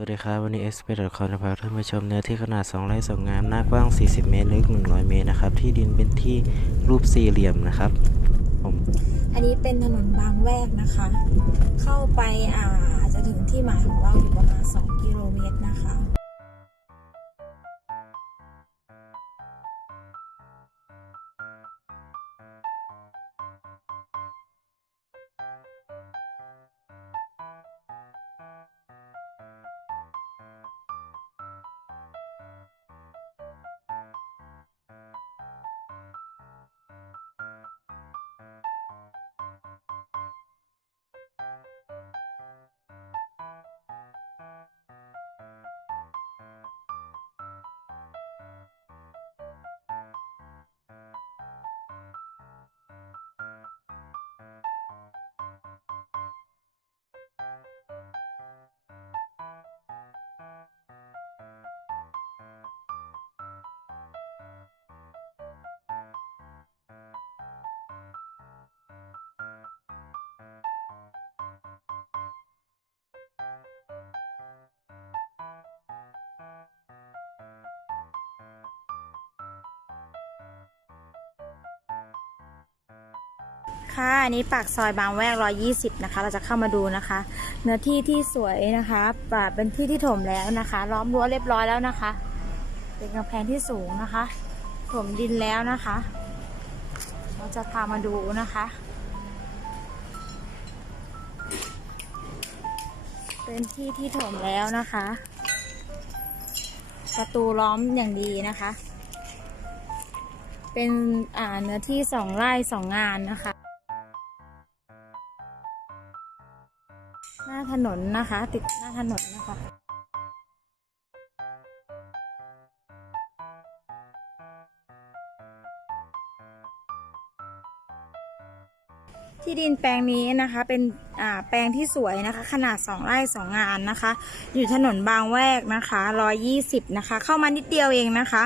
สวัสดีครับ วันนี้ s p คอนพาท่านผู้ชมเนื้อที่ขนาด 2 ไร่2งานหน้ากว้าง 40 เมตร ลึก 100 เมตรนะครับ ที่ดินเป็นที่รูปสี่เหลี่ยมนะครับผมอันนี้เป็นถนนบางแวกนะคะ เข้าไปอ่าจะถึงที่หมายของเราอยู่ประมาณ 2 กิโลเมตรนะคะ ค่ะอันนี้ปากซอยบางแวก120นะคะ เราจะเข้ามาดูนะคะ เนื้อที่ที่สวยนะคะป่าเป็นที่ที่ถมแล้วนะคะล้อมรั้วเรียบร้อยแล้วนะคะ เป็นกำแพงที่สูงนะคะ ถมดินแล้วนะคะ เราจะพามาดูนะคะ เป็นที่ที่ถมแล้วนะคะ ประตูล้อมอย่างดีนะคะเป็นเนื้อที่สองไร่สองงานนะคะ หน้าถนนนะคะ ติดหน้าถนนนะคะที่ดินแปลงนี้นะคะเป็นแปลงที่สวยนะคะ ขนาด 2 ไร่ 2 งานนะคะ อยู่ถนนบางแวกนะคะ 120 นะคะ เข้ามานิดเดียวเองนะคะ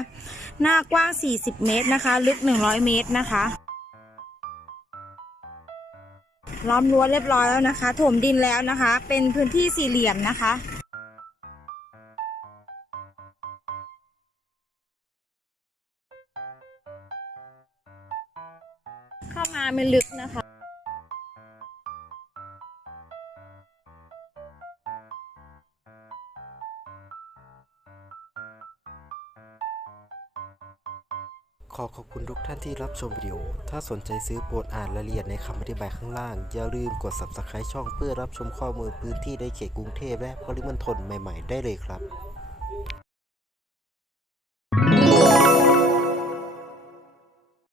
หน้ากว้าง 40 เมตรนะคะ ลึก 100 เมตรนะคะ ล้อมรั้วเรียบร้อยแล้วนะคะ ถมดินแล้วนะคะ เป็นพื้นที่สี่เหลี่ยมนะคะเข้ามาไม่ลึกนะคะ ขอขอบคุณทุกท่านที่รับชมวิดีโอ ถ้าสนใจซื้อโปรดอ่านรายละเอียดในคำอธิบายข้างล่าง อย่าลืมกด subscribe ช่องเพื่อรับชมข้อมูลพื้นที่ในเขตกรุงเทพและปริมณฑลใหม่ๆ ได้เลยครับ